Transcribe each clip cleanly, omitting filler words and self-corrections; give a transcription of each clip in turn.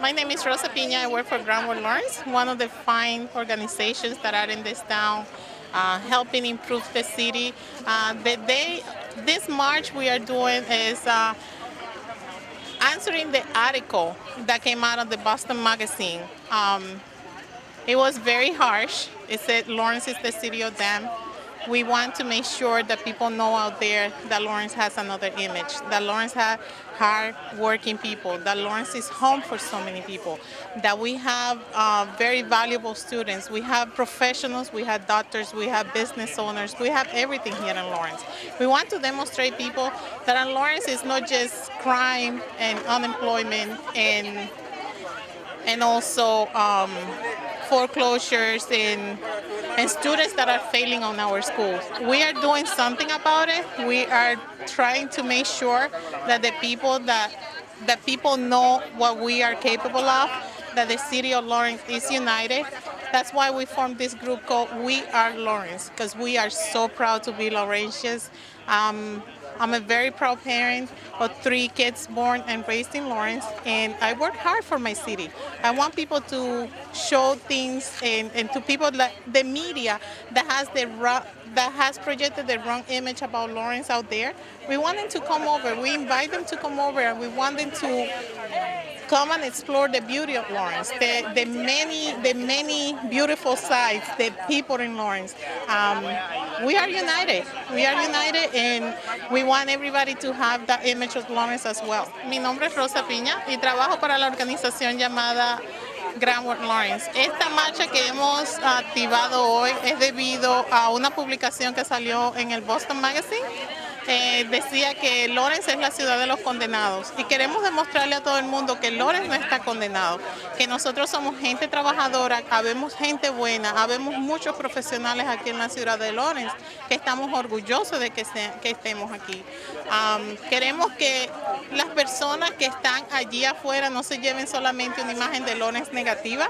My name is Rosa Piña. I work for WAL Lawrence, one of the fine organizations that are in this town, helping improve the city. This March we are doing is answering the article that came out of the Boston magazine. It was very harsh. It said Lawrence is the city of them. We want to make sure that people know out there that Lawrence has another image, that Lawrence has hard-working people, that Lawrence is home for so many people, that we have very valuable students. We have professionals, we have doctors, we have business owners, we have everything here in Lawrence. We want to demonstrate people that in Lawrence is not just crime and unemployment and also foreclosures and students that are failing on our schools. We are doing something about it. We are trying to make sure that the people know what we are capable of, that the city of Lawrence is united. That's why we formed this group called We Are Lawrence, because we are so proud to be Laurentians. I'm a very proud parent of 3 kids born and raised in Lawrence, and I work hard for my city. I want people to show things and to people like the media that has projected the wrong image about Lawrence out there. We want them to come over. We invite them to come over, and we want them to come and explore the beauty of Lawrence, the many beautiful sites, the people in Lawrence. We are united. We are united, and we want everybody to have that image of Lawrence as well. Mi nombre es Rosa Piña y trabajo para la organización llamada WAL Lawrence. Esta marcha que hemos activado hoy es debido a una publicación que salió en el Boston Magazine. Decía que Lawrence es la ciudad de los condenados y queremos demostrarle a todo el mundo que Lawrence no está condenado, que nosotros somos gente trabajadora, habemos gente buena, habemos muchos profesionales aquí en la ciudad de Lawrence que estamos orgullosos de que estemos aquí. Queremos que las personas que están allí afuera no se lleven solamente una imagen de Lawrence negativa,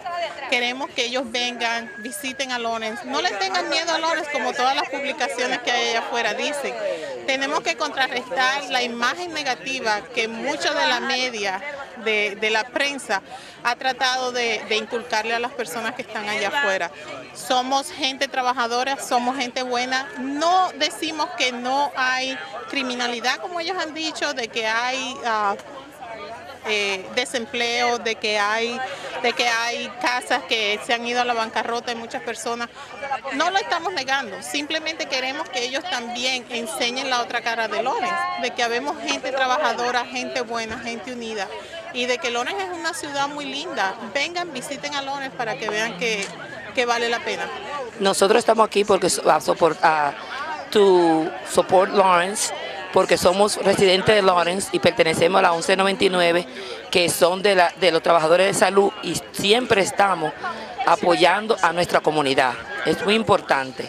queremos que ellos vengan, visiten a Lawrence, no les tengan miedo a Lawrence como todas las publicaciones que hay allá afuera dicen. Tenemos que contrarrestar la imagen negativa que mucho de la media, de la prensa, ha tratado de inculcarle a las personas que están allá afuera. Somos gente trabajadora, somos gente buena. No decimos que no hay criminalidad, como ellos han dicho, de que hay desempleo, de que hay casas que se han ido a la bancarrota de muchas personas. No lo estamos negando, simplemente queremos que ellos también enseñen la otra cara de Lawrence, de que habemos gente trabajadora, gente buena, gente unida y de que Lawrence es una ciudad muy linda. Vengan, visiten a Lawrence para que vean que vale la pena. Nosotros estamos aquí porque to support Lawrence, porque somos residentes de Lawrence y pertenecemos a la 1199, que son de los trabajadores de salud, y siempre estamos apoyando a nuestra comunidad. Es muy importante.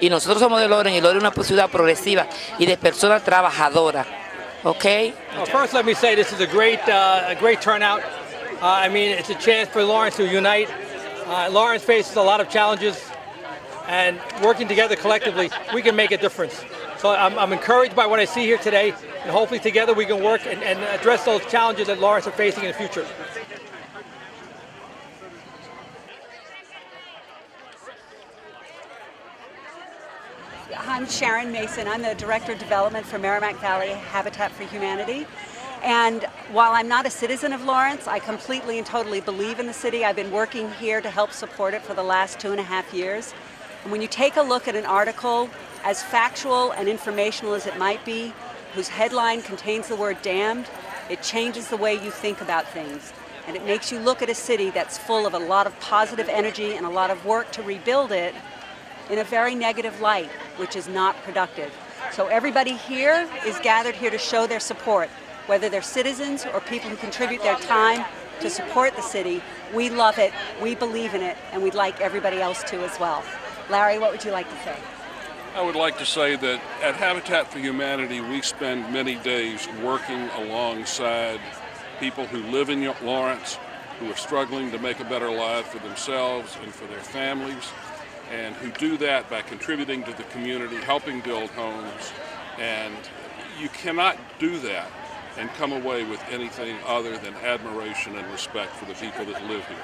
Y nosotros somos de Lawrence, y Lawrence es una ciudad progresiva y de personas trabajadoras. Okay? Well, first, let me say this is a great turnout. I mean, it's a chance for Lawrence to unite. Lawrence faces a lot of challenges, and working together collectively, we can make a difference. So I'm encouraged by what I see here today, and hopefully together we can work and address those challenges that Lawrence are facing in the future. I'm Sharon Mason. I'm the Director of Development for Merrimack Valley Habitat for Humanity. And while I'm not a citizen of Lawrence, I completely and totally believe in the city. I've been working here to help support it for the last 2.5 years. And when you take a look at an article, as factual and informational as it might be, whose headline contains the word damned, it changes the way you think about things. And it makes you look at a city that's full of a lot of positive energy and a lot of work to rebuild it in a very negative light, which is not productive. So everybody here is gathered here to show their support, whether they're citizens or people who contribute their time to support the city. We love it, we believe in it, and we'd like everybody else to as well. Larry, what would you like to say? I would like to say that at Habitat for Humanity, we spend many days working alongside people who live in Lawrence, who are struggling to make a better life for themselves and for their families, and who do that by contributing to the community, helping build homes. And you cannot do that and come away with anything other than admiration and respect for the people that live here.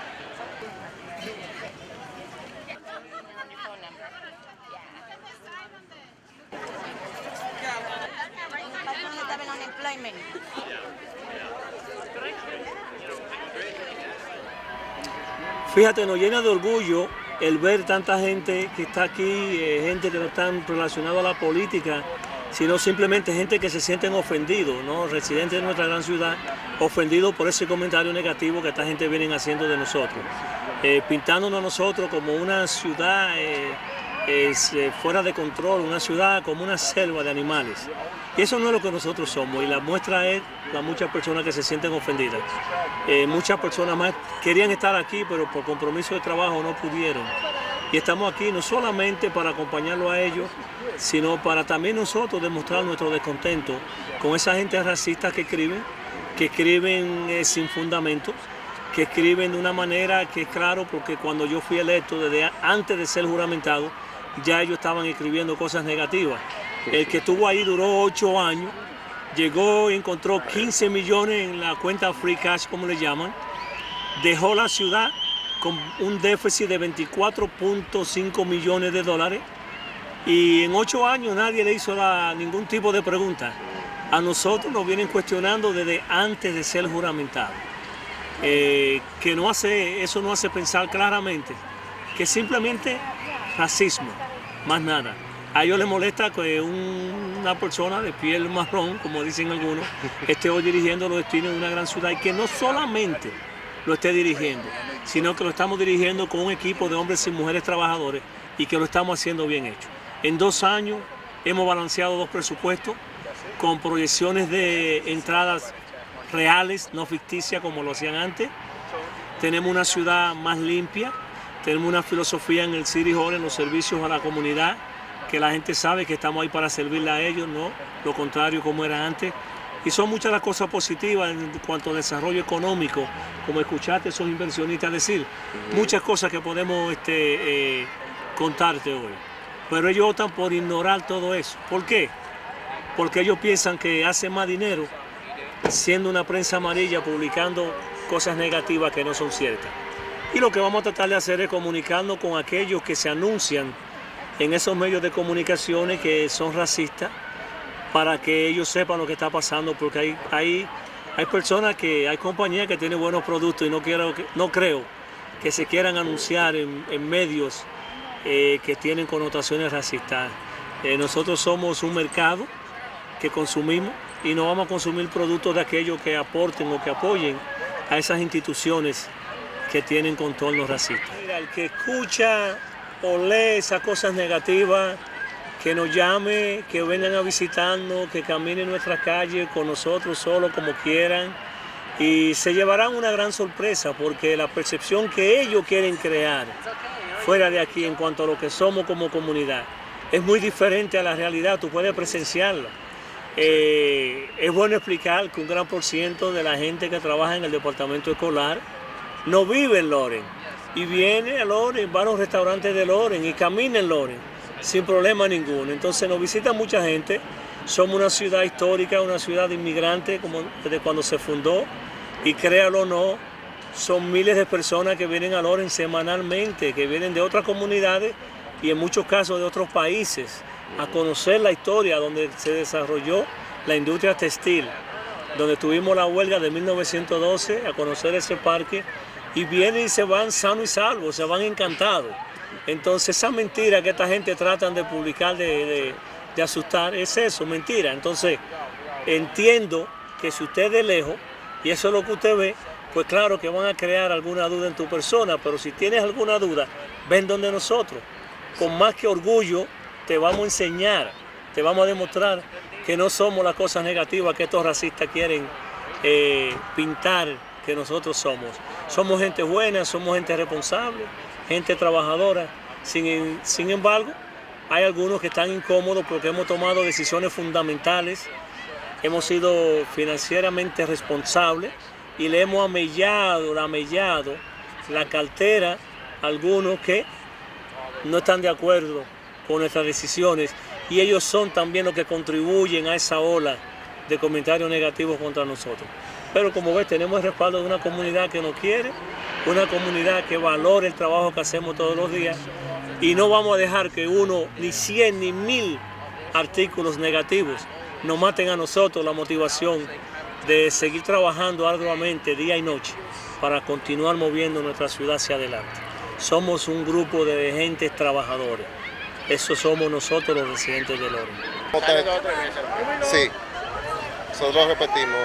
Fíjate, nos llena de orgullo el ver tanta gente que está aquí, gente que no está relacionada a la política, sino simplemente gente que se sienten ofendidos, ¿no? Residentes de nuestra gran ciudad, ofendidos por ese comentario negativo que esta gente viene haciendo de nosotros, pintándonos a nosotros como una ciudad fuera de control, una ciudad como una selva de animales. Y eso no es lo que nosotros somos, y la muestra es las muchas personas que se sienten ofendidas. Muchas personas más querían estar aquí, pero por compromiso de trabajo no pudieron. Y estamos aquí no solamente para acompañarlo a ellos, sino para también nosotros demostrar nuestro descontento con esa gente racista que escriben sin fundamentos, que escriben de una manera que es claro, porque cuando yo fui electo, desde antes de ser juramentado, ya ellos estaban escribiendo cosas negativas. El que estuvo ahí duró 8 años, llegó y encontró 15 millones en la cuenta Free Cash, como le llaman, dejó la ciudad con un déficit de 24.5 millones de dólares y en 8 años nadie le hizo ningún tipo de pregunta. A nosotros nos vienen cuestionando desde antes de ser juramentado. Eso no hace pensar claramente que simplemente racismo, más nada. A ellos les molesta que una persona de piel marrón, como dicen algunos, esté hoy dirigiendo los destinos de una gran ciudad y que no solamente lo esté dirigiendo, sino que lo estamos dirigiendo con un equipo de hombres y mujeres trabajadores y que lo estamos haciendo bien hecho. En 2 años hemos balanceado 2 presupuestos con proyecciones de entradas reales, no ficticias como lo hacían antes. Tenemos una ciudad más limpia, tenemos una filosofía en el City Hall, en los servicios a la comunidad, que la gente sabe que estamos ahí para servirle a ellos, no lo contrario como era antes. Y son muchas las cosas positivas en cuanto a desarrollo económico, como escuchaste a esos inversionistas decir, muchas cosas que podemos contarte hoy. Pero ellos optan por ignorar todo eso. ¿Por qué? Porque ellos piensan que hacen más dinero siendo una prensa amarilla, publicando cosas negativas que no son ciertas. Y lo que vamos a tratar de hacer es comunicarnos con aquellos que se anuncian en esos medios de comunicaciones que son racistas, para que ellos sepan lo que está pasando, porque hay personas hay compañías que tienen buenos productos y no creo que se quieran anunciar en medios que tienen connotaciones racistas. Nosotros somos un mercado que consumimos y no vamos a consumir productos de aquellos que aporten o que apoyen a esas instituciones que tienen contornos racistas. Mira, el que escucha o lee esas cosas negativas, que nos llame, que vengan a visitarnos, que caminen nuestras calles con nosotros solo como quieran, y se llevarán una gran sorpresa, porque la percepción que ellos quieren crear fuera de aquí en cuanto a lo que somos como comunidad es muy diferente a la realidad, tú puedes presenciarla. Es bueno explicar que un gran % de la gente que trabaja en el departamento escolar no vive en Lawrence y viene a Lawrence, va a los restaurantes de Lawrence y camina en Lawrence sin problema ninguno. Entonces nos visita mucha gente. Somos una ciudad histórica, una ciudad de inmigrantes como desde cuando se fundó, y créalo o no, son miles de personas que vienen a Lawrence semanalmente, que vienen de otras comunidades y en muchos casos de otros países a conocer la historia donde se desarrolló la industria textil, donde tuvimos la huelga de 1912, a conocer ese parque, y vienen y se van sanos y salvos, se van encantados. Entonces esa mentira que esta gente tratan de publicar, de asustar, es eso, mentira. Entonces entiendo que si usted de lejos, y eso es lo que usted ve, pues claro que van a crear alguna duda en tu persona, pero si tienes alguna duda, ven donde nosotros. Con más que orgullo te vamos a enseñar, te vamos a demostrar que no somos las cosas negativas que estos racistas quieren pintar que nosotros somos. Somos gente buena, somos gente responsable, gente trabajadora. Sin embargo, hay algunos que están incómodos porque hemos tomado decisiones fundamentales, hemos sido financieramente responsables y le hemos amellado la cartera a algunos que no están de acuerdo con nuestras decisiones, y ellos son también los que contribuyen a esa ola de comentarios negativos contra nosotros. Pero como ves, tenemos el respaldo de una comunidad que nos quiere, una comunidad que valora el trabajo que hacemos todos los días, y no vamos a dejar que uno, ni 100 ni 1000 artículos negativos nos maten a nosotros la motivación de seguir trabajando arduamente día y noche para continuar moviendo nuestra ciudad hacia adelante. Somos un grupo de gentes trabajadores. Eso somos nosotros los residentes de Lawrence. Sí, nosotros repetimos.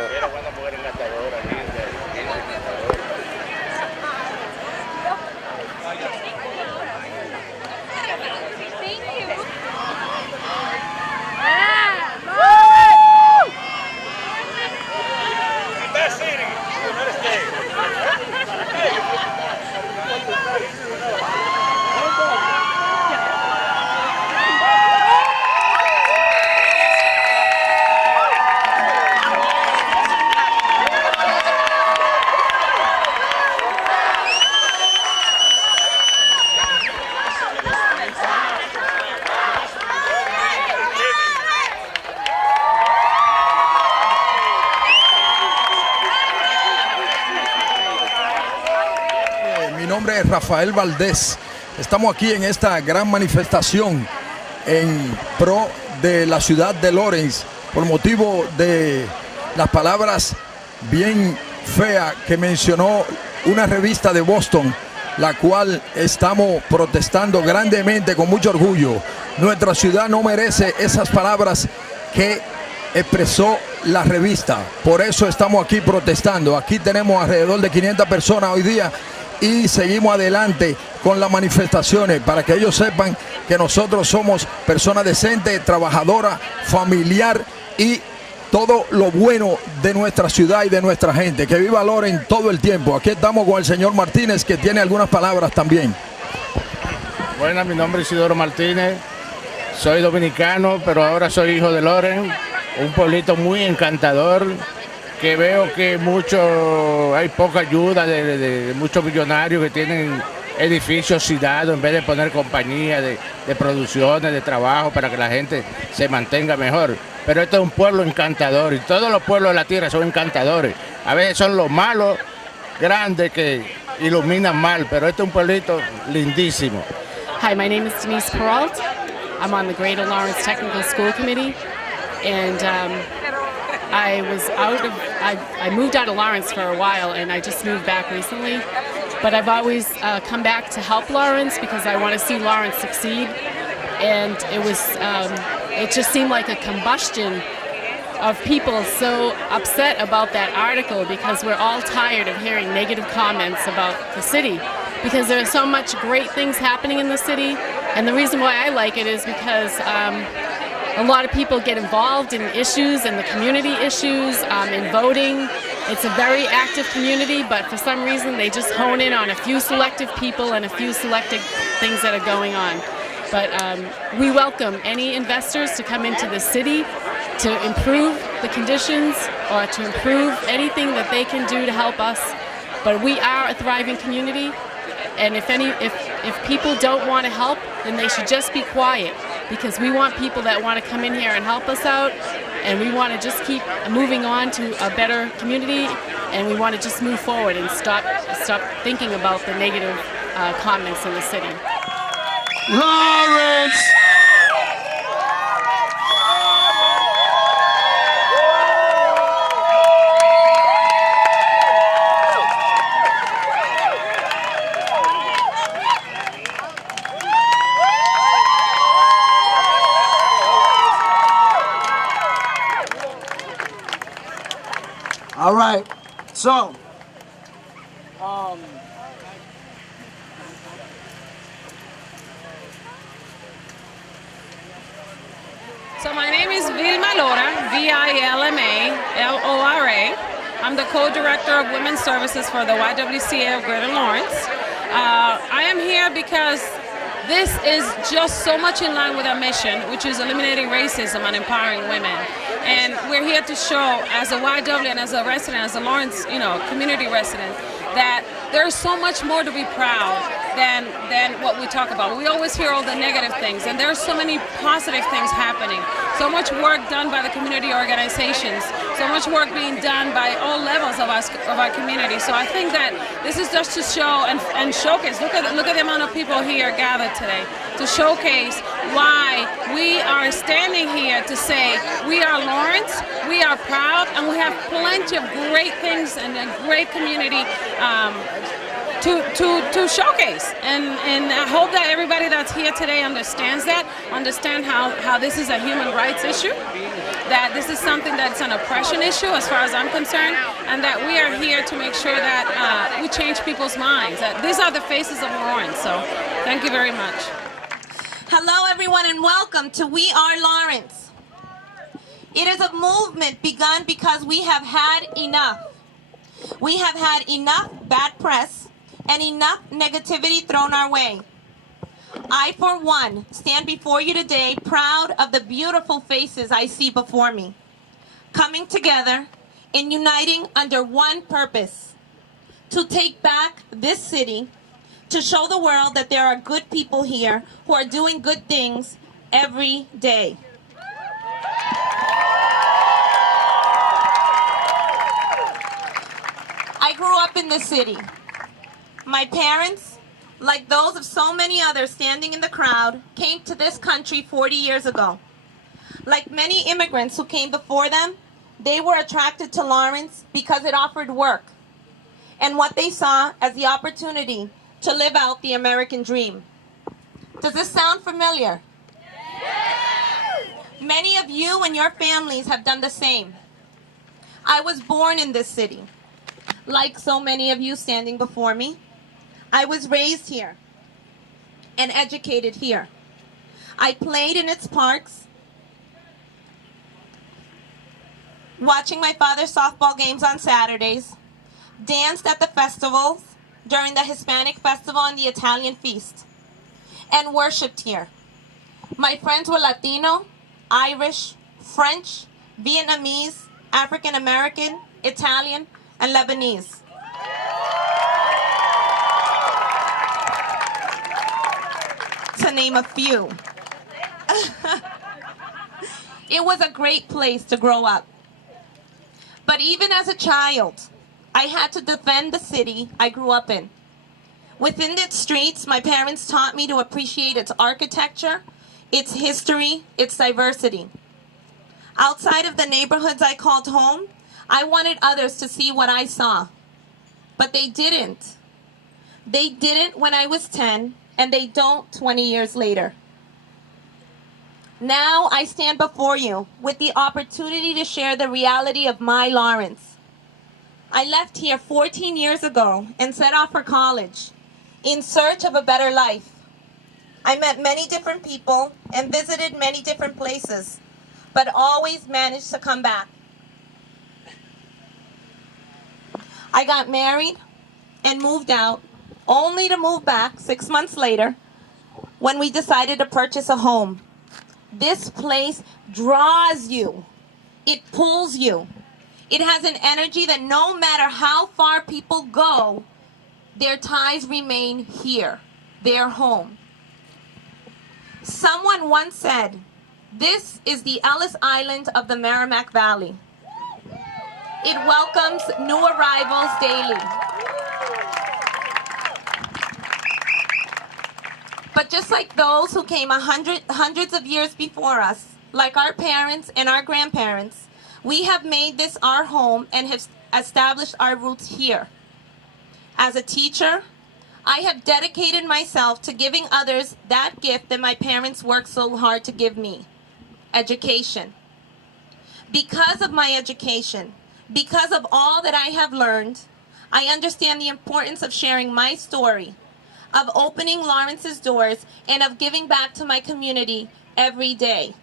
Mi nombre es Rafael Valdés. Estamos aquí en esta gran manifestación en pro de la ciudad de Lawrence por motivo de las palabras bien feas que mencionó una revista de Boston, la cual estamos protestando grandemente con mucho orgullo. Nuestra ciudad no merece esas palabras que expresó la revista. Por eso estamos aquí protestando. Aquí tenemos alrededor de 500 personas hoy día y seguimos adelante con las manifestaciones para que ellos sepan que nosotros somos personas decentes, trabajadoras, familiar y todo lo bueno de nuestra ciudad y de nuestra gente. Que viva Lawrence todo el tiempo. Aquí estamos con el señor Martínez, que tiene algunas palabras también. Bueno, mi nombre es Isidoro Martínez, soy dominicano, pero ahora soy hijo de Lawrence, un pueblito muy encantador, que veo que hay poca ayuda de muchos millonarios que tienen edificios oxidados en vez de poner compañías de producciones, de trabajo para que la gente se mantenga mejor. Pero esto es un pueblo encantador y todos los pueblos de la tierra son encantadores. A veces son los malos grandes que iluminan mal, pero este es un pueblito lindísimo. Hi, my name is Denise Peralt. I'm on the Greater Lawrence Technical School Committee, and I moved out of Lawrence for a while, and I just moved back recently. But I've always come back to help Lawrence because I want to see Lawrence succeed. And it just seemed like a combustion of people so upset about that article because we're all tired of hearing negative comments about the city. Because there are so much great things happening in the city, and the reason why I like it is because a lot of people get involved in issues and the community issues, in voting. It's a very active community, but for some reason they just hone in on a few selective people and a few selected things that are going on. But we welcome any investors to come into the city to improve the conditions or to improve anything that they can do to help us. But we are a thriving community, and if people don't want to help, then they should just be quiet, because we want people that want to come in here and help us out, and we want to just keep moving on to a better community, and we want to just move forward and stop thinking about the negative comments in the city. Lawrence! All right, so my name is Vilma Lora, V-I-L-M-A-L-O-R-A. I'm the co-director of Women's Services for the YWCA of Greater Lawrence. I am here because this is just so much in line with our mission, which is eliminating racism and empowering women. And we're here to show, as a YW and as a resident, as a Lawrence, community resident, that there's so much more to be proud than what we talk about. We always hear all the negative things, and there's so many positive things happening. So much work done by the community organizations, so much work being done by all levels of our community. So I think that this is just to show and showcase. Look at the amount of people here gathered today to showcase why we are standing here to say we are Lawrence, we are proud, and we have plenty of great things and a great community to showcase. And I hope that everybody that's here today understand how this is a human rights issue, that this is something that's an oppression issue as far as I'm concerned, and that we are here to make sure that we change people's minds, that these are the faces of Lawrence. So thank you very much. Hello everyone and welcome to We Are Lawrence. It is a movement begun because we have had enough. We have had enough bad press and enough negativity thrown our way. I, for one, stand before you today proud of the beautiful faces I see before me, coming together and uniting under one purpose: to take back this city, to show the world that there are good people here who are doing good things every day. I grew up in this city. My parents, like those of so many others standing in the crowd, came to this country 40 years ago. Like many immigrants who came before them, they were attracted to Lawrence because it offered work and what they saw as the opportunity to live out the American dream. Does this sound familiar? Many of you and your families have done the same. I was born in this city. Like so many of you standing before me, I was raised here and educated here. I played in its parks, watching my father's softball games on Saturdays, danced at the festivals during the Hispanic Festival and the Italian Feast, and worshipped here. My friends were Latino, Irish, French, Vietnamese, African American, Italian, and Lebanese. To name a few. It was a great place to grow up. But even as a child, I had to defend the city I grew up in. Within its streets, my parents taught me to appreciate its architecture, its history, its diversity. Outside of the neighborhoods I called home, I wanted others to see what I saw. But they didn't. They didn't when I was 10, and they don't 20 years later. Now I stand before you with the opportunity to share the reality of my Lawrence. I left here 14 years ago and set off for college in search of a better life. I met many different people and visited many different places, but always managed to come back. I got married and moved out, only to move back 6 months later when we decided to purchase a home. This place draws you. It pulls you. It has an energy that no matter how far people go, their ties remain here, their home. Someone once said, "This is the Ellis Island of the Merrimack Valley." It welcomes new arrivals daily. But just like those who came hundreds of years before us, like our parents and our grandparents, we have made this our home and have established our roots here. As a teacher, I have dedicated myself to giving others that gift that my parents worked so hard to give me: education. Because of my education, because of all that I have learned, I understand the importance of sharing my story, of opening Lawrence's doors, and of giving back to my community every day.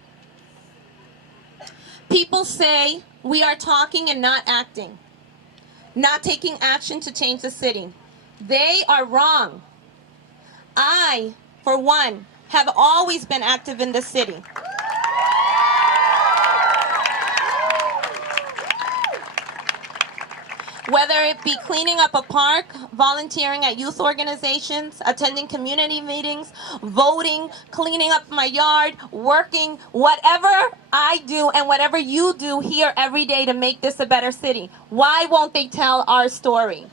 People say we are talking and not acting, not taking action to change the city. They are wrong. I, for one, have always been active in the city. Whether it be cleaning up a park, volunteering at youth organizations, attending community meetings, voting, cleaning up my yard, working, whatever I do and whatever you do here every day to make this a better city, why won't they tell our story?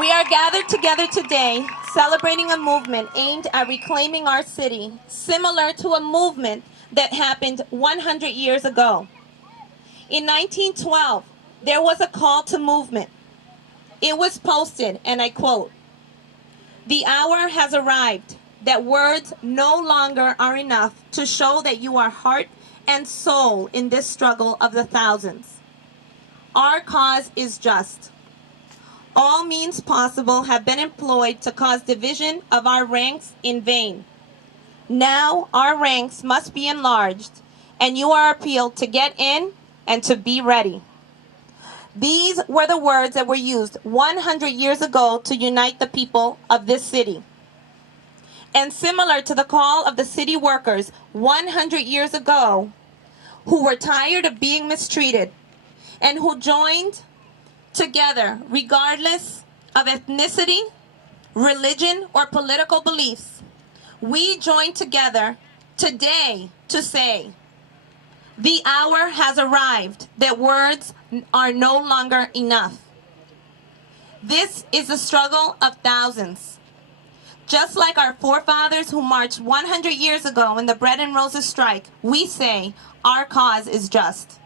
We are gathered together today celebrating a movement aimed at reclaiming our city, similar to a movement that happened 100 years ago. In 1912, there was a call to movement. It was posted, and I quote, "The hour has arrived that words no longer are enough to show that you are heart and soul in this struggle of the thousands. Our cause is just. All means possible have been employed to cause division of our ranks in vain. Now our ranks must be enlarged, and you are appealed to get in and to be ready." These were the words that were used 100 years ago to unite the people of this city. And similar to the call of the city workers 100 years ago, who were tired of being mistreated and who joined together regardless of ethnicity, religion, or political beliefs, we join together today to say, the hour has arrived that words are no longer enough. This is the struggle of thousands. Just like our forefathers who marched 100 years ago in the Bread and Roses strike, we say our cause is just.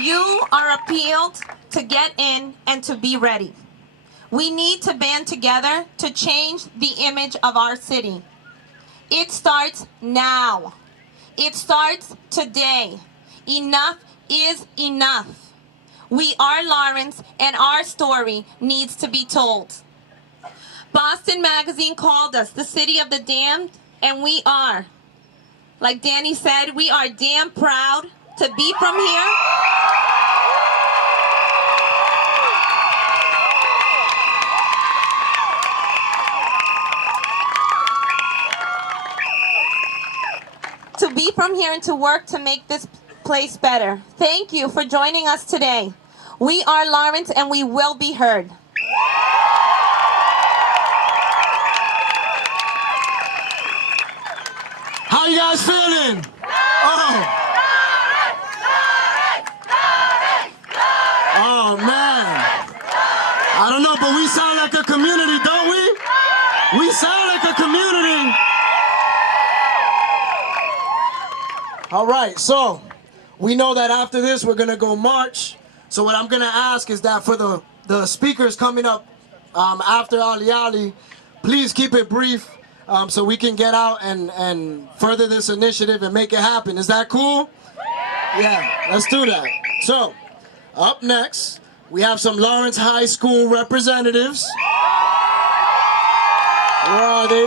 You are appealed to get in and to be ready. We need to band together to change the image of our city. It starts now. It starts today. Enough is enough. We are Lawrence, and our story needs to be told. Boston Magazine called us the city of the damned, and we are. Like Danny said, we are damn proud to be from here. To be from here and to work to make this place better. Thank you for joining us today. We are Lawrence, and we will be heard. How you guys feeling? Oh man. I don't know, but we sound like a community, don't we? We sound like a community. All right, so we know that after this we're gonna go march. So what I'm gonna ask is that for the speakers coming up after Ali Ali, please keep it brief so we can get out and further this initiative and make it happen. Is that cool? Yeah, let's do that. So, up next, we have some Lawrence High School representatives. Where are they?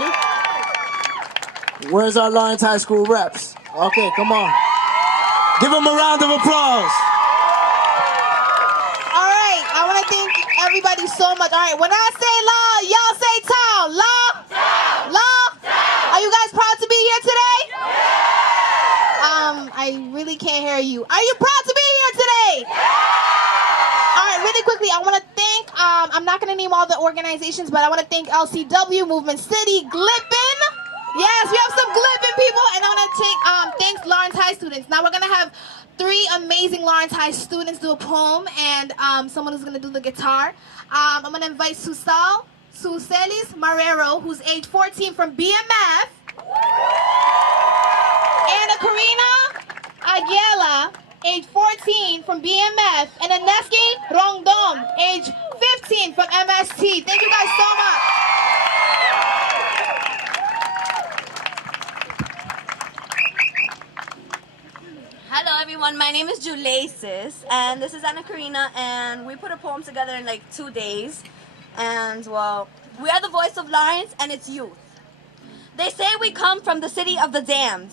Where's our Lawrence High School reps? Okay, come on. Give them a round of applause. All right, I want to thank everybody so much. All right, when I say law, y'all say town. Law? Town. Law? Town. Are you guys proud to be here today? Yeah. I really can't hear you. Are you proud to be here today? Yeah. All right, really quickly, I want to thank, I'm not going to name all the organizations, but I want to thank LCW, Movement City, Glippin. Yes, we have some Glippin people, and I want to take thanks Lawrence High students. Now we're going to have 3 amazing Lawrence High students do a poem, and someone who's going to do the guitar. I'm going to invite Sucelis Marrero, who's age 14 from BMF. Anna Karina Aguela, age 14 from BMF. And Aneski Rongdom, age 15 from MST. Thank you guys so much. Hello everyone, my name is Julesis, and this is Anna Karina, and we put a poem together in like 2 days. And well, we are the voice of Lawrence and its youth. They say we come from the city of the damned.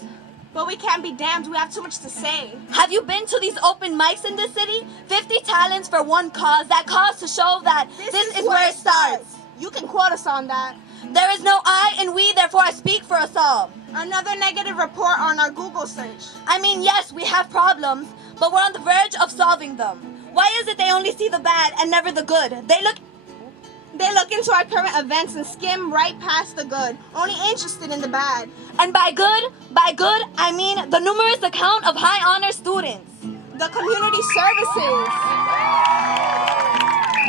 But we can't be damned. We have too much to say. Have you been to these open mics in this city? 50 talents for one cause. That cause to show that this is where it starts. You can quote us on that. There is no I in we, therefore I speak for us all. Another negative report on our Google search. I mean, yes, we have problems, but we're on the verge of solving them. Why is it they only see the bad and never the good? They look into our current events and skim right past the good, only interested in the bad. And by good, I mean the numerous account of high honor students. The community services.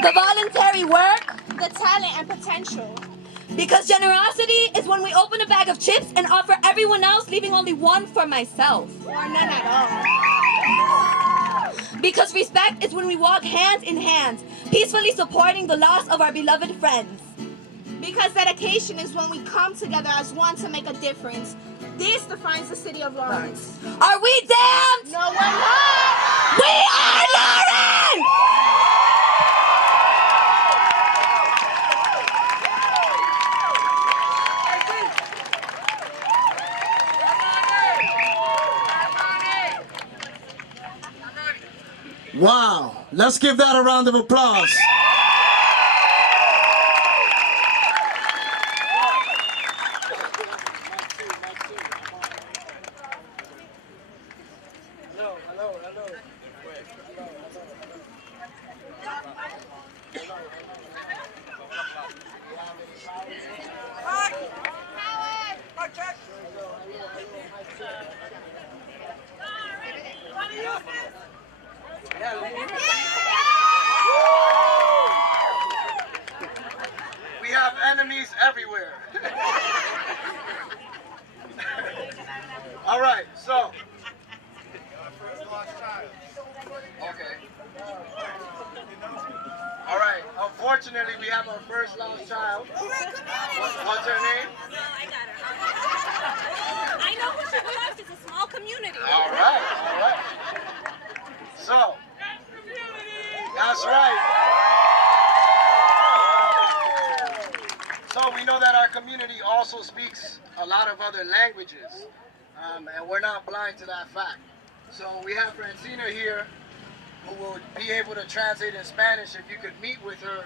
The voluntary work. The talent and potential. Because generosity is when we open a bag of chips and offer everyone else, leaving only one for myself. Or none at all. Because respect is when we walk hand in hand, peacefully supporting the loss of our beloved friends. Because dedication is when we come together as one to make a difference. This defines the city of Lawrence. Are we damned? No, we're not! We are Lawrence! Wow. Let's give that a round of applause. We have enemies everywhere. All right, so. Okay. All right, unfortunately, we have our first lost child. What's her name? I know who she belongs to. It's a small community. All right. So, that's right. So we know that our community also speaks a lot of other languages, and we're not blind to that fact. So we have Francina here, who will be able to translate in Spanish. If you could meet with her,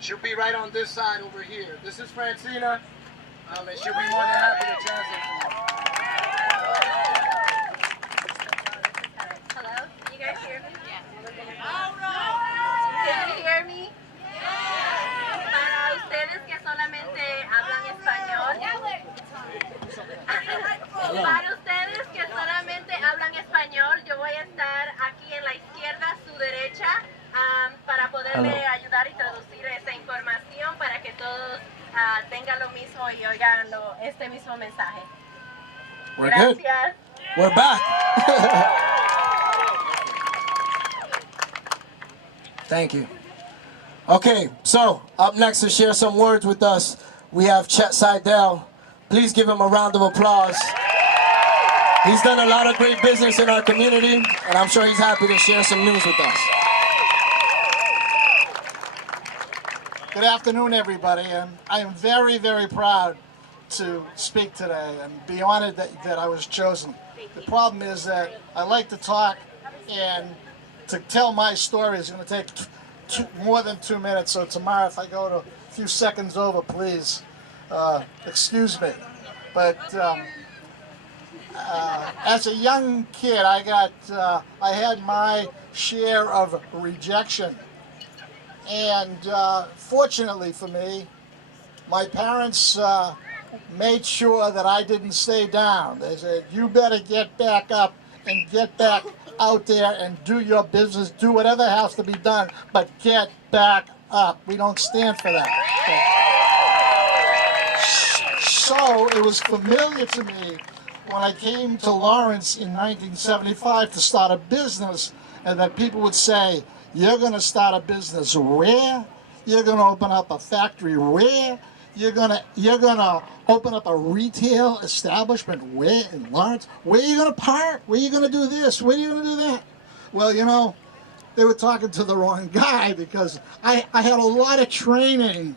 she'll be right on this side over here. This is Francina, and she'll be more than happy to translate for you. Hello? Can you guys hear me? Yeah. Can you hear me? Para ustedes que solamente hablan español. Para ustedes que solamente hablan español, yo voy a estar aquí en la izquierda, su derecha, para poderle ayudar y traducir esta información para que todos tengan lo mismo y oigan este mismo mensaje. We're good. Gracias. We're back. Thank you. Okay, so up next to share some words with us, we have Chet Seidel. Please give him a round of applause. He's done a lot of great business in our community, and I'm sure he's happy to share some news with us. Good afternoon, everybody, and I am very, very proud to speak today and be honored that I was chosen. The problem is that I like to talk, and to tell my story is going to take more than 2 minutes, so tomorrow if I go to a few seconds over, please excuse me. But as a young kid, I had my share of rejection. And fortunately for me, my parents made sure that I didn't stay down. They said, you better get back up and get back out there and do your business, do whatever has to be done, but get back up. We don't stand for that. So it was familiar to me when I came to Lawrence in 1975 to start a business, and that people would say, you're going to start a business where? You're going to open up a factory where? You're gonna open up a retail establishment where in Lawrence? Where are you gonna park? Where are you gonna do this? Where are you gonna do that? Well, you know, they were talking to the wrong guy, because I had a lot of training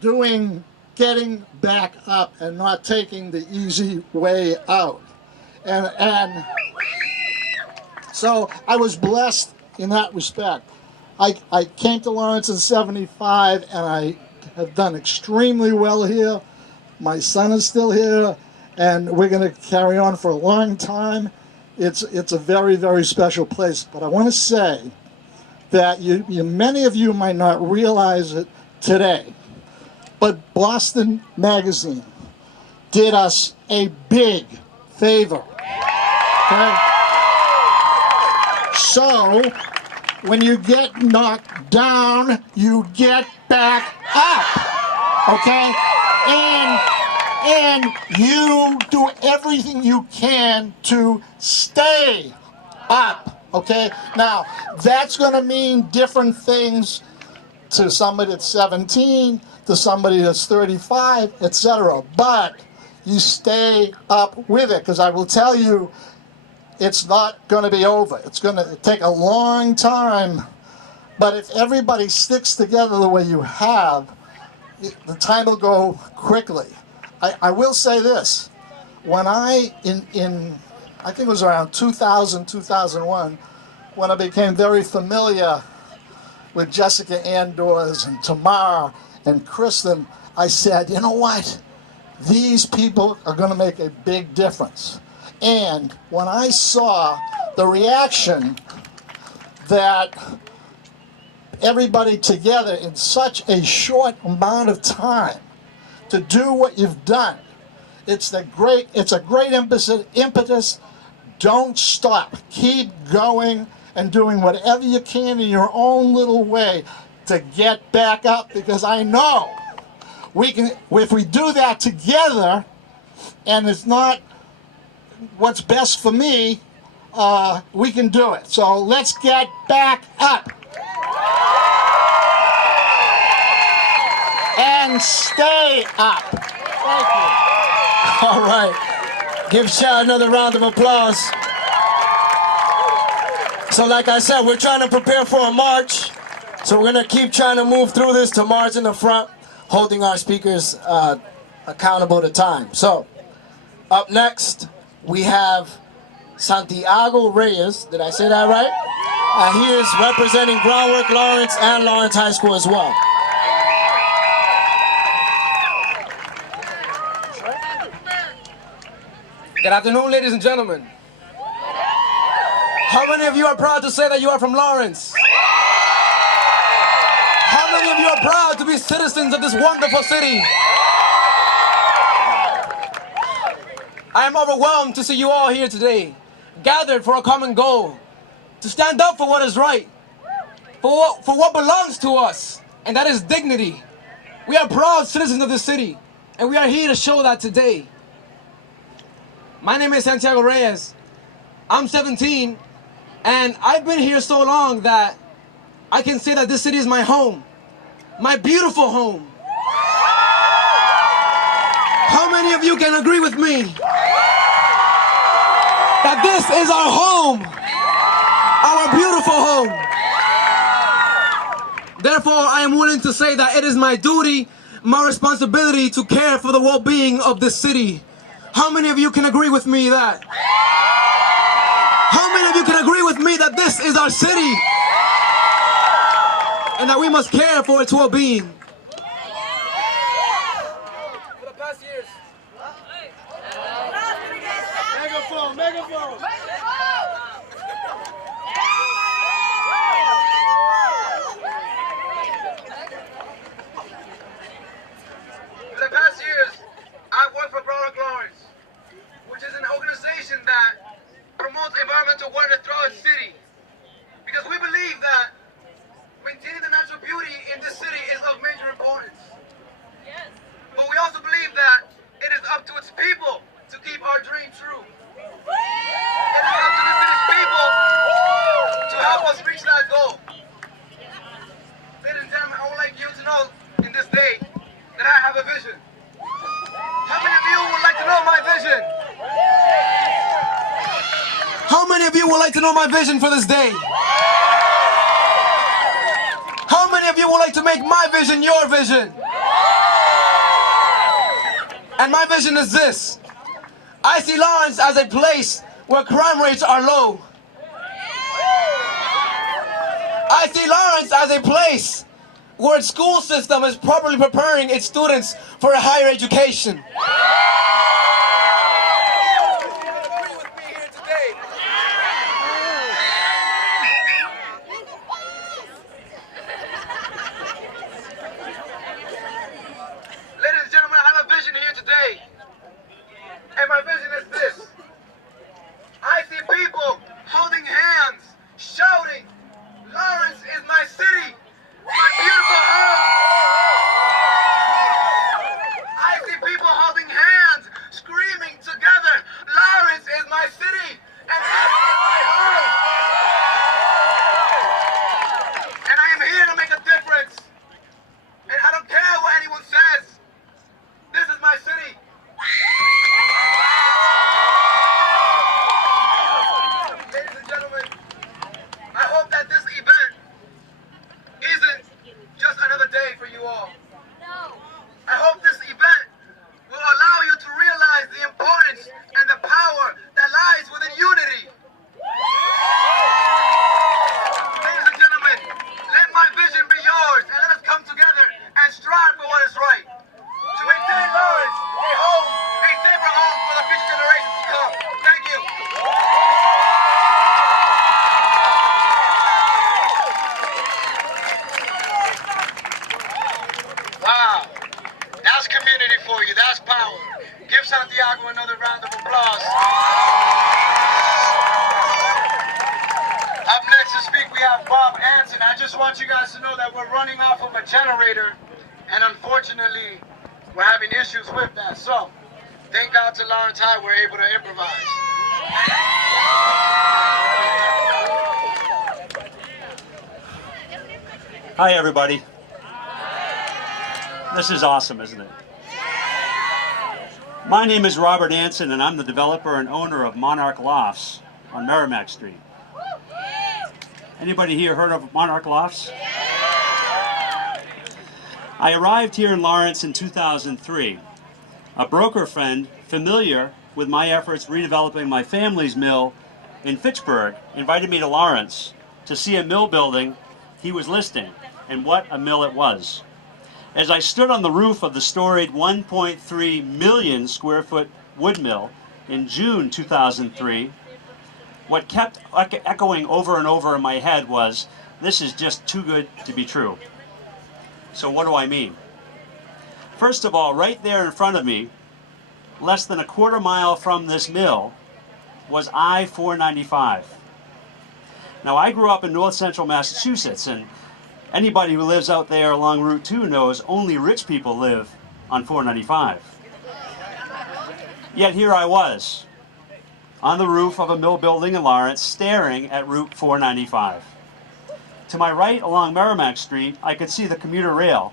doing getting back up and not taking the easy way out. And so I was blessed in that respect. I came to Lawrence in '75, and I have done extremely well here. My son is still here, and we're going to carry on for a long time. It's a very, very special place. But I want to say that many of you might not realize it today, but Boston Magazine did us a big favor. Okay? So, when you get knocked down, you get back up. Okay? And you do everything you can to stay up. Okay? Now, that's going to mean different things to somebody that's 17, to somebody that's 35, etc. But you stay up with it, because I will tell you, it's not going to be over. It's going to take a long time. But if everybody sticks together the way you have, the time will go quickly. I will say this. When I think it was around 2000, 2001, when I became very familiar with Jessica Andors and Tamar and Kristen, I said, you know what? These people are going to make a big difference. And when I saw the reaction that everybody together in such a short amount of time to do what you've done, it's a great impetus. Don't stop. Keep going and doing whatever you can in your own little way to get back up, because I know we can, if we do that together, and it's not what's best for me, we can do it. So let's get back up and stay up. Thank you. All right. Give Chad another round of applause. So like I said, we're trying to prepare for a march. So we're going to keep trying to move through this to march in the front, holding our speakers accountable to time. So up next, we have Santiago Reyes. Did I say that right? He is representing Groundwork Lawrence and Lawrence High School as well. Good afternoon, ladies and gentlemen. How many of you are proud to say that you are from Lawrence? How many of you are proud to be citizens of this wonderful city? I am overwhelmed to see you all here today, gathered for a common goal, to stand up for what is right, for what belongs to us, and that is dignity. We are proud citizens of this city, and we are here to show that today. My name is Santiago Reyes. I'm 17, and I've been here so long that I can say that this city is my home, my beautiful home. How many of you can agree with me that this is our home, our beautiful home? Therefore, I am willing to say that it is my duty, my responsibility to care for the well-being of this city. How many of you can agree with me that? How many of you can agree with me that this is our city and that we must care for its well-being? For the past years. Megaphone, megaphone. For the past years, I've worked for Groundwork Lawrence, which is an organization that promotes environmental wellness throughout the city. Because we believe that maintaining the natural beauty in this city is of major importance. Yes. But we also believe that it is up to its people to keep our dream true. It is up to the city's people to help us reach that goal. Ladies and gentlemen, I would like you to know in this day that I have a vision. How many of you would like to know my vision? How many of you would like to know my vision for this day? How many of you would like to make my vision your vision? And my vision is this. I see Lawrence as a place where crime rates are low. I see Lawrence as a place where its school system is properly preparing its students for a higher education. Ladies and gentlemen, I have a vision here today. And my vision is this. I see people holding hands, shouting, Lawrence is my city, my beautiful home. I see people holding hands, screaming together, Lawrence is my city, and this is my home. And I am here to make a difference. And I don't care what anyone says. This is my city. Ladies and gentlemen, I hope that this event isn't just another day for you all. I hope this event will allow you to realize the importance and the power that lies within unity. Ladies and gentlemen, let my vision be yours and let us come together and strive for what is right. To maintain Lawrence a home, a safer home for the future generations to come. Thank you. Wow, that's community for you, that's power. Give Santiago another round of applause. Up next to speak, we have Bob Anson. I just want you guys to know that we're running off of a generator, and unfortunately, we're having issues with that. So, thank God to Lawrence High, we're able to improvise. Hi, everybody. This is awesome, isn't it? My name is Robert Anson, and I'm the developer and owner of Monarch Lofts on Merrimack Street. Anybody here heard of Monarch Lofts? I arrived here in Lawrence in 2003. A broker friend, familiar with my efforts redeveloping my family's mill in Fitchburg, invited me to Lawrence to see a mill building he was listing, and what a mill it was. As I stood on the roof of the storied 1.3 million square foot wood mill in June 2003, what kept echoing over and over in my head was, this is just too good to be true. So what do I mean? First of all, right there in front of me, less than a quarter mile from this mill, was I-495. Now, I grew up in north central Massachusetts, and anybody who lives out there along Route 2 knows only rich people live on 495. Yet here I was, on the roof of a mill building in Lawrence, staring at Route 495. To my right, along Merrimack Street, I could see the commuter rail.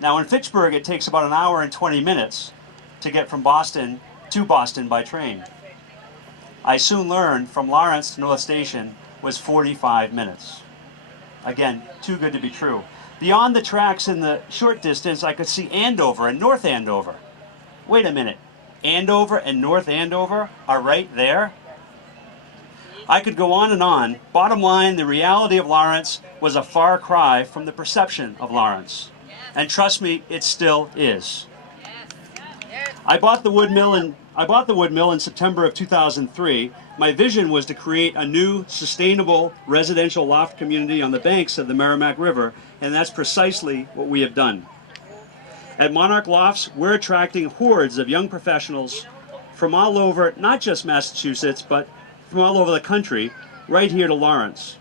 Now, in Fitchburg, it takes about an hour and 20 minutes to get from Boston to Boston by train. I soon learned from Lawrence to North Station was 45 minutes. Again, too good to be true. Beyond the tracks in the short distance, I could see Andover and North Andover. Wait a minute, Andover and North Andover are right there? I could go on and on. Bottom line, the reality of Lawrence was a far cry from the perception of Lawrence. And trust me, it still is. I bought the wood mill in September of 2003. My vision was to create a new, sustainable residential loft community on the banks of the Merrimack River, and that's precisely what we have done. At Monarch Lofts, we're attracting hordes of young professionals from all over, not just Massachusetts, but from all over the country, right here to Lawrence.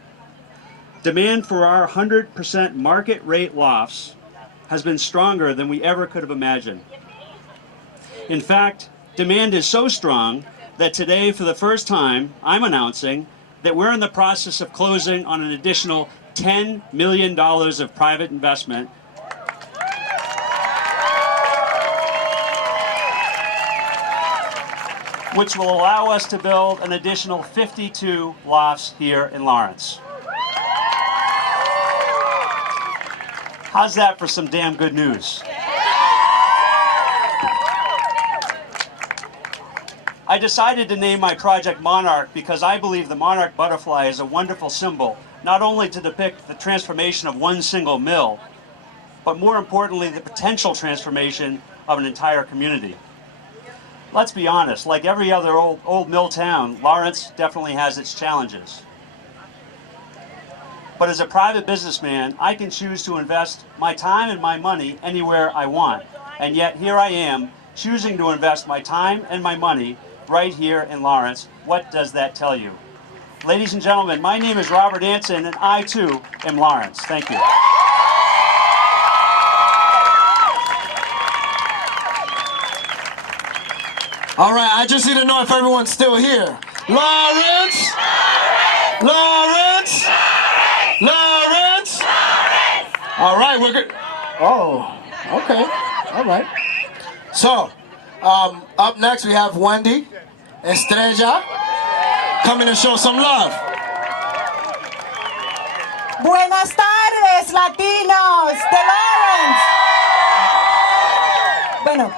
Demand for our 100% market rate lofts has been stronger than we ever could have imagined. In fact, demand is so strong that today, for the first time, I'm announcing that we're in the process of closing on an additional $10 million of private investment which will allow us to build an additional 52 lofts here in Lawrence. How's that for some damn good news? I decided to name my project Monarch because I believe the monarch butterfly is a wonderful symbol, not only to depict the transformation of one single mill, but more importantly, the potential transformation of an entire community. Let's be honest, like every other old mill town, Lawrence definitely has its challenges. But as a private businessman, I can choose to invest my time and my money anywhere I want. And yet here I am, choosing to invest my time and my money right here in Lawrence. What does that tell you? Ladies and gentlemen, my name is Robert Anson, and I too am Lawrence. Thank you. All right, I just need to know if everyone's still here. Lawrence! Lawrence! Lawrence! All right, we're good. Oh, okay. All right. So, up next we have Wendy Estrella coming to show some love. Buenas tardes, Latinos de Lawrence. Bueno,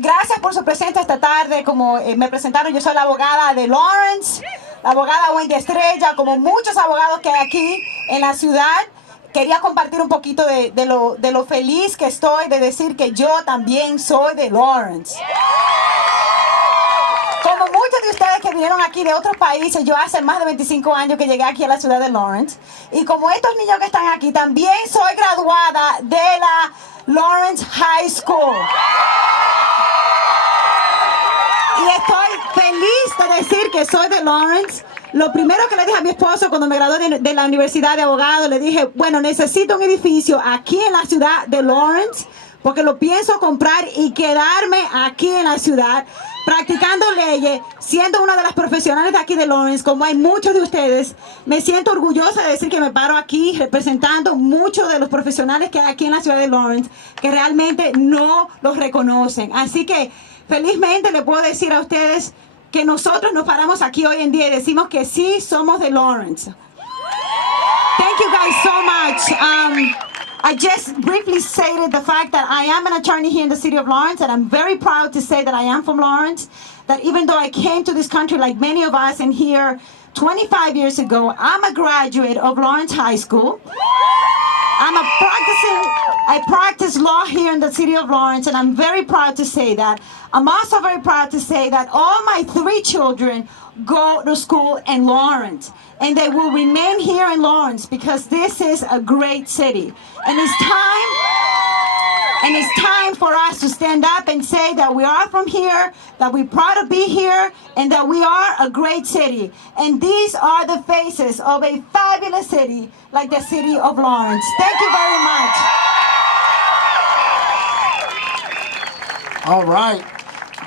gracias por su presencia esta tarde. Como me presentaron, yo soy la abogada de Lawrence, la abogada Wendy Estrella, como muchos abogados que hay aquí en la ciudad. Quería compartir un poquito de lo feliz que estoy de decir que yo también soy de Lawrence. Como muchos de ustedes que vinieron aquí de otros países, yo hace más de 25 años que llegué aquí a la ciudad de Lawrence. Y como estos niños que están aquí, también soy graduada de la Lawrence High School. Y estoy feliz de decir que soy de Lawrence. Lo primero que le dije a mi esposo cuando me gradué de la Universidad de Abogados, le dije, bueno, necesito un edificio aquí en la ciudad de Lawrence, porque lo pienso comprar y quedarme aquí en la ciudad, practicando leyes, siendo una de las profesionales de aquí de Lawrence, como hay muchos de ustedes. Me siento orgullosa de decir que me paro aquí representando muchos de los profesionales que hay aquí en la ciudad de Lawrence, que realmente no los reconocen. Así que felizmente le puedo decir a ustedes que nosotros nos paramos aquí hoy en día y decimos que sí somos de Lawrence. Thank you guys so much. I just briefly stated the fact that I am an attorney here in the city of Lawrence, and I'm very proud to say that I am from Lawrence, that even though I came to this country like many of us in here 25 years ago, I'm a graduate of Lawrence High School. I practice law here in the city of Lawrence, and I'm very proud to say that. I'm also very proud to say that all my 3 children go to school in Lawrence, and they will remain here in Lawrence because this is a great city. And it's time for us to stand up and say that we are from here, that we're proud to be here, and that we are a great city. And these are the faces of a fabulous city like the city of Lawrence. Thank you very much. All right.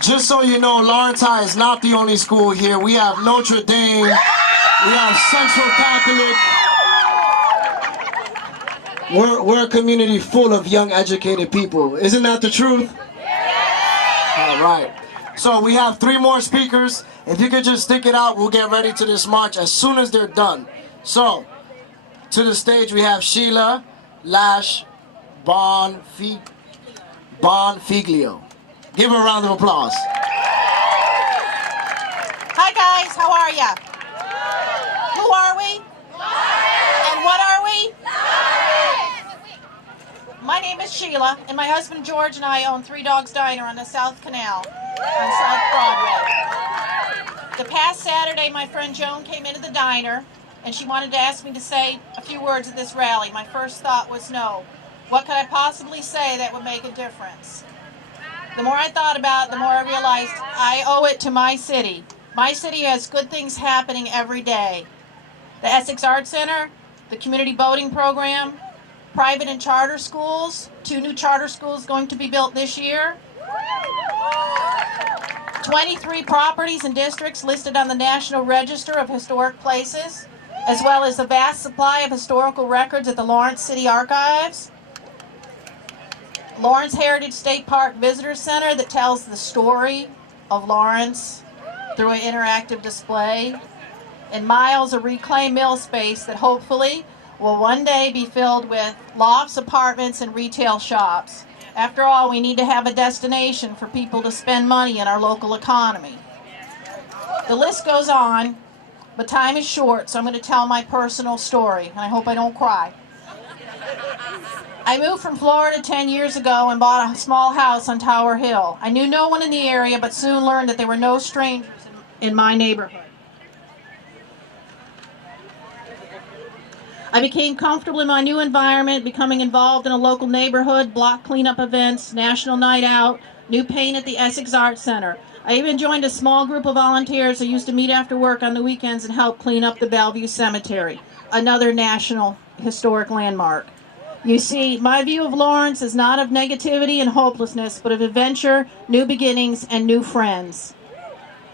Just so you know, Lawrence High is not the only school here. We have Notre Dame. We have Central Catholic. We're a community full of young, educated people. Isn't that the truth? All right. So we have 3 more speakers. If you could just stick it out, we'll get ready to this march as soon as they're done. So, to the stage we have Sheila Lash Bonfiglio. Give her a round of applause. Hi guys, how are ya? Who are we? And what are we? My name is Sheila, and my husband George and I own 3 Dogs Diner on the South Canal on South Broadway. The past Saturday, my friend Joan came into the diner, and she wanted to ask me to say a few words at this rally. My first thought was no. What could I possibly say that would make a difference? The more I thought about it, the more I realized I owe it to my city. My city has good things happening every day. The Essex Arts Center, the community boating program, private and charter schools, 2 new charter schools going to be built this year, 23 properties and districts listed on the National Register of Historic Places, as well as a vast supply of historical records at the Lawrence City Archives, Lawrence Heritage State Park Visitor Center that tells the story of Lawrence through an interactive display, and miles of reclaimed mill space that hopefully will one day be filled with lofts, apartments, and retail shops. After all, we need to have a destination for people to spend money in our local economy. The list goes on, but time is short, so I'm going to tell my personal story, and I hope I don't cry. I moved from Florida 10 years ago and bought a small house on Tower Hill. I knew no one in the area, but soon learned that there were no strangers in my neighborhood. I became comfortable in my new environment, becoming involved in a local neighborhood, block cleanup events, national night out, new paint at the Essex Art Center. I even joined a small group of volunteers who used to meet after work on the weekends and help clean up the Bellevue Cemetery, another national historic landmark. You see, my view of Lawrence is not of negativity and hopelessness, but of adventure, new beginnings, and new friends.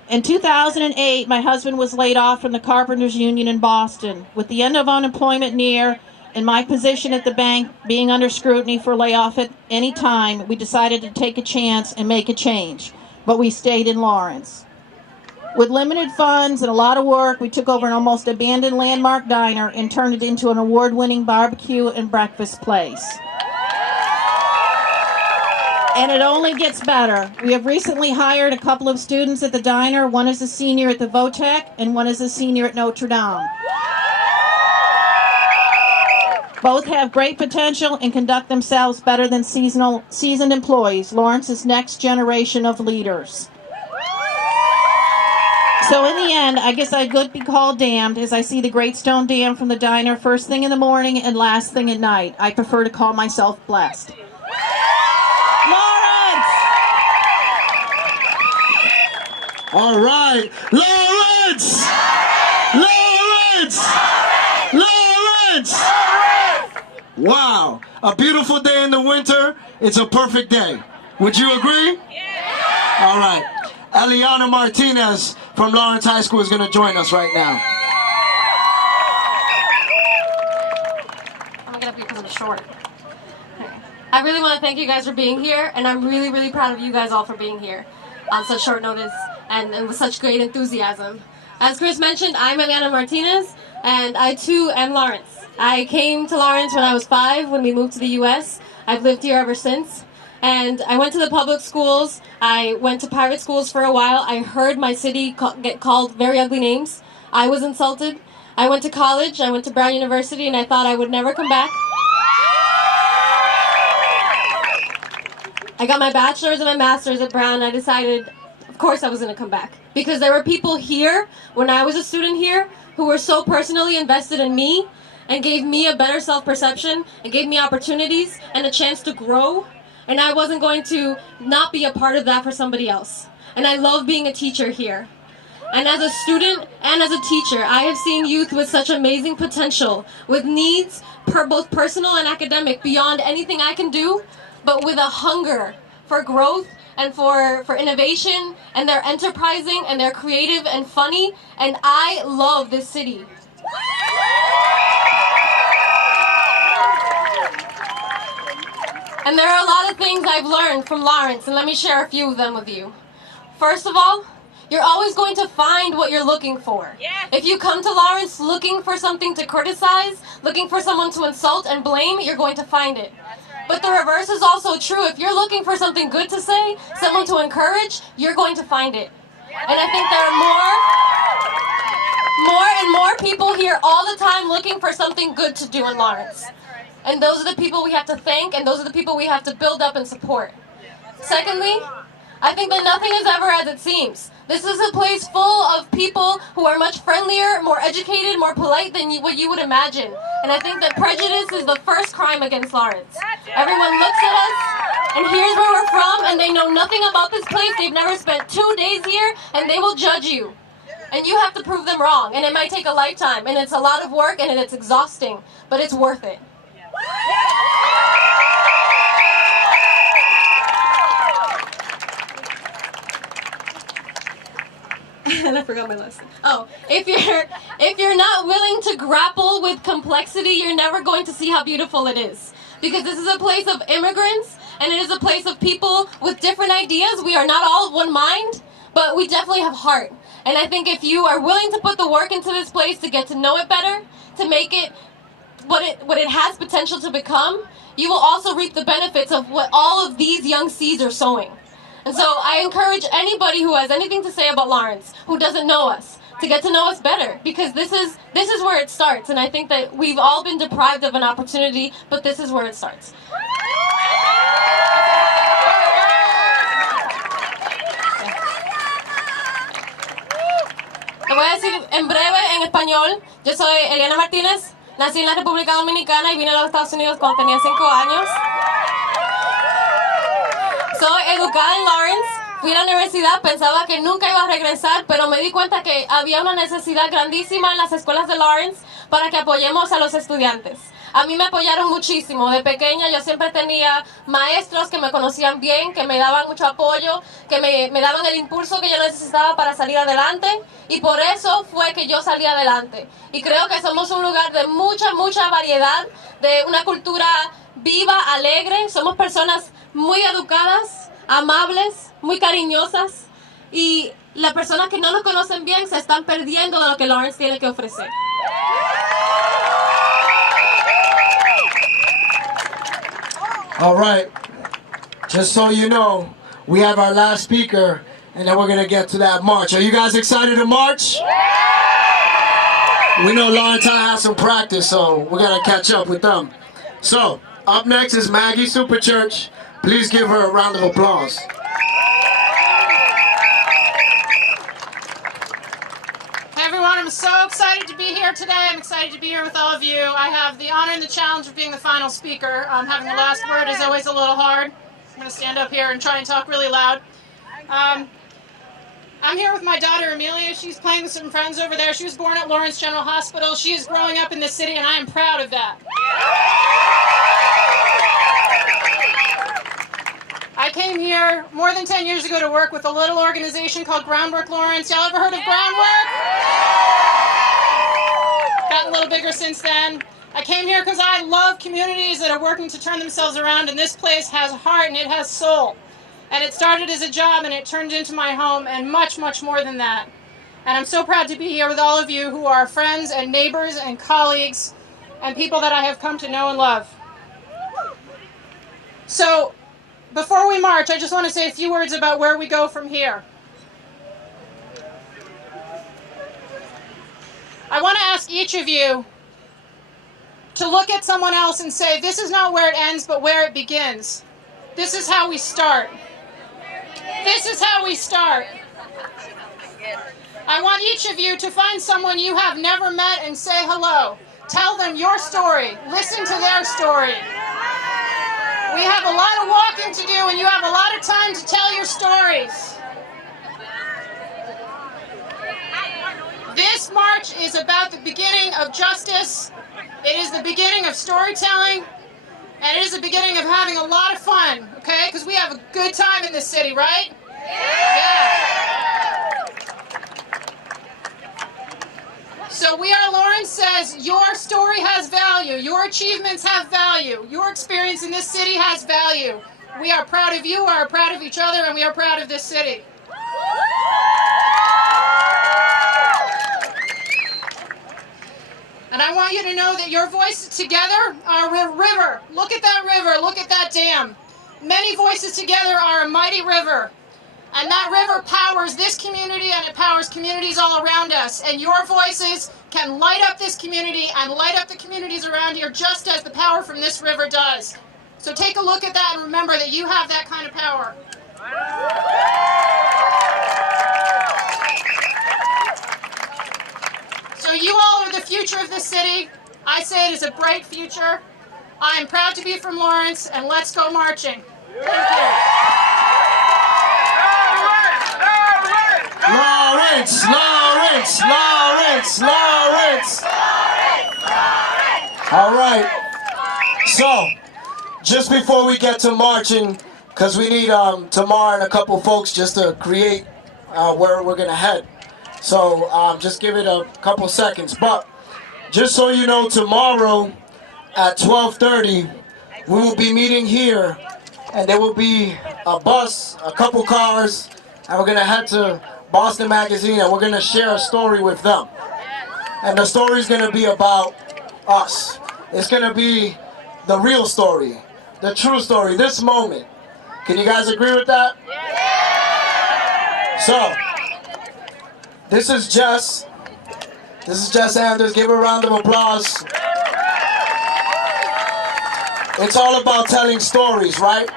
In 2008, my husband was laid off from the Carpenters Union in Boston. With the end of unemployment near and my position at the bank being under scrutiny for layoff at any time, we decided to take a chance and make a change. But we stayed in Lawrence. With limited funds and a lot of work, we took over an almost abandoned landmark diner and turned it into an award-winning barbecue and breakfast place. And it only gets better. We have recently hired a couple of students at the diner. One is a senior at the Votech and one is a senior at Notre Dame. Both have great potential and conduct themselves better than seasoned employees, Lawrence's next generation of leaders. So in the end, I guess I could be called damned as I see the Great Stone Dam from the diner first thing in the morning and last thing at night. I prefer to call myself blessed. Lawrence! All right, Lawrence! Lawrence! Lawrence! Wow, a beautiful day in the winter. It's a perfect day. Would you agree? All right. Eliana Martinez from Lawrence High School is going to join us right now. I'm going to be because I'm short. I really want to thank you guys for being here, and I'm really, really proud of you guys all for being here on such short notice and with such great enthusiasm. As Chris mentioned, I'm Eliana Martinez, and I too am Lawrence. I came to Lawrence when I was 5 when we moved to the U.S. I've lived here ever since. And I went to the public schools, I went to private schools for a while, I heard my city get called very ugly names, I was insulted. I went to college, I went to Brown University, and I thought I would never come back. I got my bachelor's and my master's at Brown, and I decided, of course I was going to come back. Because there were people here, when I was a student here, who were so personally invested in me, and gave me a better self-perception, and gave me opportunities, and a chance to grow. And I wasn't going to not be a part of that for somebody else. And I love being a teacher here. And as a student and as a teacher, I have seen youth with such amazing potential, with needs, both personal and academic, beyond anything I can do, but with a hunger for growth and for innovation, and they're enterprising and they're creative and funny, and I love this city. And there are a lot of things I've learned from Lawrence, and let me share a few of them with you. First of all, you're always going to find what you're looking for. If you come to Lawrence looking for something to criticize, looking for someone to insult and blame, you're going to find it. But the reverse is also true. If you're looking for something good to say, someone to encourage, you're going to find it. And I think there are more and more people here all the time looking for something good to do in Lawrence. And those are the people we have to thank, and those are the people we have to build up and support. Secondly, I think that nothing is ever as it seems. This is a place full of people who are much friendlier, more educated, more polite than what you would imagine. And I think that prejudice is the first crime against Lawrence. Everyone looks at us and hears where we're from, and they know nothing about this place. They've never spent 2 days here, and they will judge you. And you have to prove them wrong, and it might take a lifetime, and it's a lot of work, and it's exhausting, but it's worth it. And I forgot my lesson. Oh, if you're not willing to grapple with complexity, you're never going to see how beautiful it is. Because this is a place of immigrants, and it is a place of people with different ideas. We are not all of one mind, but we definitely have heart. And I think if you are willing to put the work into this place to get to know it better, to make it what it has potential to become, you will also reap the benefits of what all of these young seeds are sowing. And so I encourage anybody who has anything to say about Lawrence, who doesn't know us, to get to know us better, because this is where it starts. And I think that we've all been deprived of an opportunity, but this is where it starts. Lo voy a decir en breve, en español. Yo soy Eliana Martínez, nací en la República Dominicana y vine a los Estados Unidos cuando tenía 5 años. Soy educada en Lawrence, fui a la universidad, pensaba que nunca iba a regresar, pero me di cuenta que había una necesidad grandísima en las escuelas de Lawrence para que apoyemos a los estudiantes. A mí me apoyaron muchísimo. De pequeña yo siempre tenía maestros que me conocían bien, que me daban mucho apoyo, que me daban el impulso que yo necesitaba para salir adelante, y por eso fue que yo salí adelante. Y creo que somos un lugar de mucha variedad, de una cultura viva, alegre. Somos personas muy educadas, amables, muy cariñosas, y las personas que no nos conocen bien se están perdiendo de lo que Lawrence tiene que ofrecer. All right, just so you know, we have our last speaker, and then we're going to get to that march. Are you guys excited to march? We know Lawrence has some practice, so we're going to catch up with them. So, up next is Maggie Superchurch. Please give her a round of applause. Hey everyone, I'm so excited to be here today. I'm excited to be here with all of you. I have the honor and the challenge of being the final speaker. Having the last word is always a little hard. I'm going to stand up here and try and talk really loud. I'm here with my daughter Amelia. She's playing with some friends over there. She was born at Lawrence General Hospital. She is growing up in this city, and I am proud of that. I came here more than 10 years ago to work with a little organization called Groundwork Lawrence. Y'all ever heard of Groundwork? Gotten a little bigger since then. I came here because I love communities that are working to turn themselves around, and this place has heart and it has soul. And it started as a job and it turned into my home, and much more than that. And I'm so proud to be here with all of you who are friends and neighbors and colleagues and people that I have come to know and love. So, before we march, I just want to say a few words about where we go from here. I want to ask each of you to look at someone else and say, this is not where it ends, but where it begins. This is how we start. This is how we start. I want each of you to find someone you have never met and say hello. Tell them your story. Listen to their story. We have a lot of walking to do, and you have a lot of time to tell your stories. This march is about the beginning of justice. It is the beginning of storytelling. And it is the beginning of having a lot of fun, okay? Because we have a good time in this city, right? Yeah. So We Are Lawrence says your story has value, your achievements have value, your experience in this city has value. We are proud of you, we are proud of each other, and we are proud of this city. And I want you to know that your voices together are a river. Look at that river, look at that dam. Many voices together are a mighty river. And that river powers this community, and it powers communities all around us. And your voices can light up this community and light up the communities around here just as the power from this river does. So take a look at that and remember that you have that kind of power. So you all are the future of this city. I say it is a bright future. I am proud to be from Lawrence, and let's go marching. Thank you. Lawrence, Lawrence, Lawrence, Lawrence. All right. So, just before we get to marching, because we need Tamar and a couple folks just to create where we're going to head. So, just give it a couple seconds. But, just so you know, tomorrow at 12:30, we will be meeting here, and there will be a bus, a couple cars, and we're going to head to Boston Magazine, and we're going to share a story with them. And the story is going to be about us. It's going to be the real story, the true story, this moment. Can you guys agree with that? So, this is Jess. This is Jess Anders. Give her a round of applause. It's all about telling stories, right?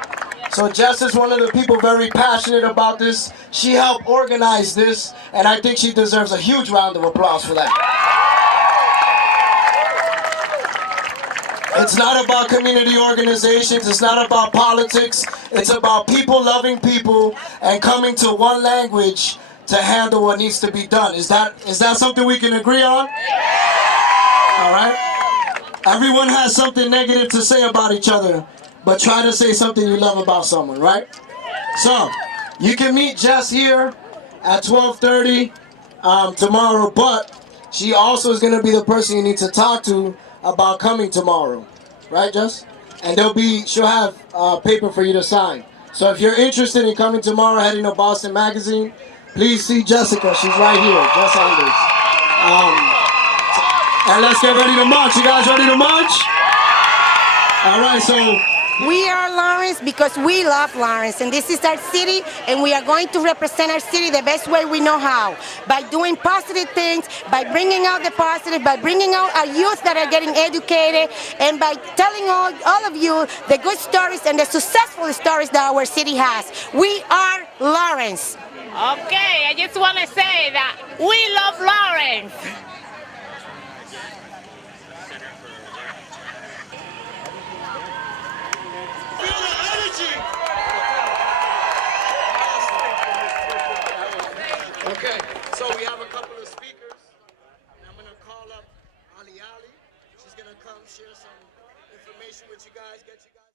So Jess is one of the people very passionate about this. She helped organize this, and I think she deserves a huge round of applause for that. It's not about community organizations, it's not about politics, it's about people loving people and coming to one language to handle what needs to be done. Is that something we can agree on? All right. Everyone has something negative to say about each other, but try to say something you love about someone, right? So, you can meet Jess here at 12:30 tomorrow, but she also is going to be the person you need to talk to about coming tomorrow. Right, Jess? And she'll have paper for you to sign. So if you're interested in coming tomorrow, heading to Boston Magazine, please see Jessica. She's right here, Jess Anders. And let's get ready to march. You guys ready to march? All right, so we are Lawrence because we love Lawrence, and this is our city, and we are going to represent our city the best way we know how, by doing positive things, by bringing out the positive, by bringing out our youth that are getting educated, and by telling all of you the good stories and the successful stories that our city has. We are Lawrence. Okay, I just want to say that we love Lawrence. okay, so we have a couple of speakers. I'm going to call up Ali. She's going to come share some information with you guys, get you guys.